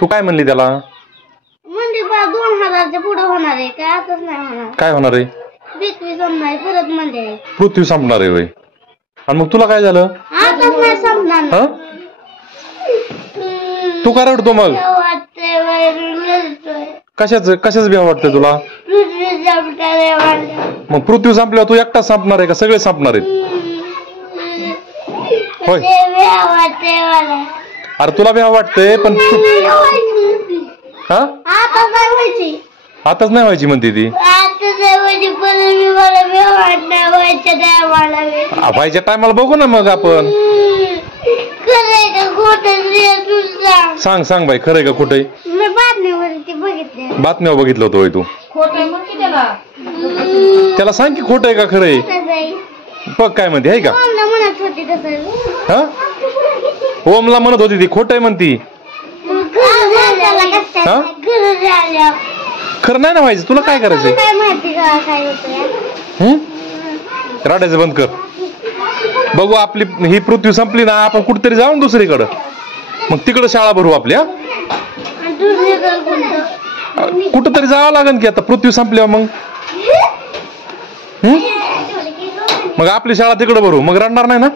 तू काय म्हणली त्याला? म्हणजे 2000च्या पुढे होणार आहे काय? आताच नाही होणार. काय होणार आहे? पृथ्वी संपणार परत म्हणजे पृथ्वी संपणार आहे. आणि मग तुला काय झालं? आताच नाही संपणार. तू काय रडतो मग? कशाच भ्या वाटतंय तुला? मग पृथ्वी संपल्यावर तू एकटा संपणार आहे का सगळे संपणार आहेत? होय. अरे तुला भ्या वाटतंय पण आताच नाही व्हायची म्हणते ती. व्हायच्या टायमाला बघू ना मग आपण. सांग सांग बाई खरंय का खोटंय? बातम्या बघितलं होतं होय तू? त्याला सांग की खोटंय का खरंय? बघ काय म्हणते आहे का? हा ओमला म्हणत होती ती खोटंय म्हणती. खरं नाही ना व्हायचं. तुला काय करायचंय? रडायचं बंद कर. बघू आपली ही पृथ्वी संपली ना आपण कुठेतरी जाऊ दुसरीकडं. मग तिकडं शाळा भरू आपल्या. कुठंतरी जावं लागेल की आता पृथ्वी संपल्यावर. मग आपली शाळा तिकडं भरू. मग रडणार नाही ना?